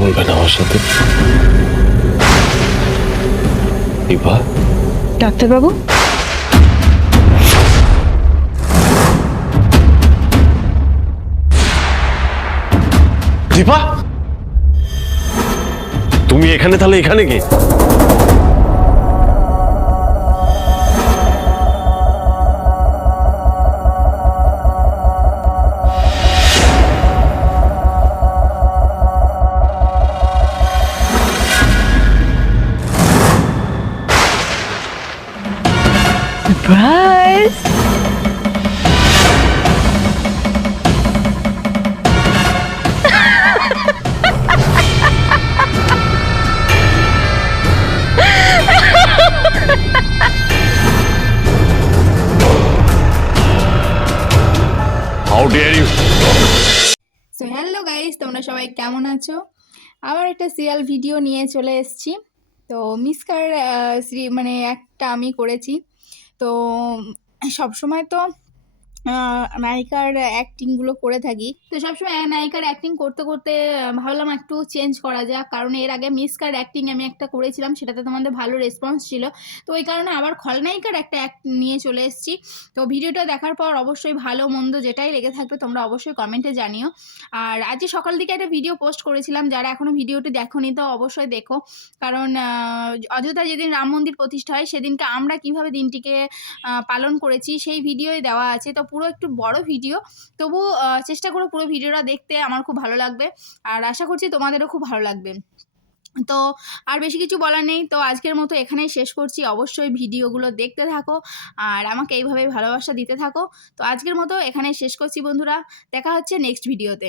বলবেন আমার সাথে। দীপা ডাক্তারবাবু? দীপা? তুমি এখানে তাহলে এখানে কি? Surprise you so hello guys তোমরা সবাই কেমন আছো? আবার একটা সিরিয়াল ভিডিও নিয়ে চলে এসেছি। তো মিসকার শ্রী মানে একটা আমি করেছি। তো সবসময় তো নায়িকার অ্যাক্টিংগুলো করে থাকি। তো সবসময় নায়িকার অ্যাক্টিং করতে করতে ভাবলাম একটু চেঞ্জ করা যাক। কারণ এর আগে মিসকার অ্যাক্টিং আমি একটা করেছিলাম, সেটাতে তোমাদের ভালো রেসপন্স ছিল। তো ওই কারণে আবার খলনায়িকার একটা অ্যাক্ট নিয়ে চলে এসেছি। তো ভিডিওটা দেখার পর অবশ্যই ভালো মন্দ যেটাই লেগে থাকবে, তোমরা অবশ্যই কমেন্টে জানিও। আর আজকে সকাল দিকে একটা ভিডিও পোস্ট করেছিলাম, যারা এখনও ভিডিওটি দেখোনি, তো অবশ্যই দেখো। কারণ অযোধ্যা যেদিন রাম মন্দির প্রতিষ্ঠা হয়, সেদিনকে আমরা কীভাবে দিনটিকে পালন করেছি, সেই ভিডিওই দেওয়া আছে। তো পুরো একটু বড় ভিডিও। তবু চেষ্টা করো পুরো ভিডিওটা দেখতে, আমার খুব ভালো লাগবে। আর আশা করছি তোমাদেরও খুব ভালো লাগবে। তো, আর বেশি কিছু বলার নেই। তো আজকের মতো এখানেই শেষ করছি। অবশ্যই ভিডিওগুলো দেখতে থাকো। আর আমাকে এইভাবেই ভালোবাসা দিতে থাকো। তো আজকের মতো এখানেই শেষ করছি বন্ধুরা। দেখা হচ্ছে নেক্সট ভিডিওতে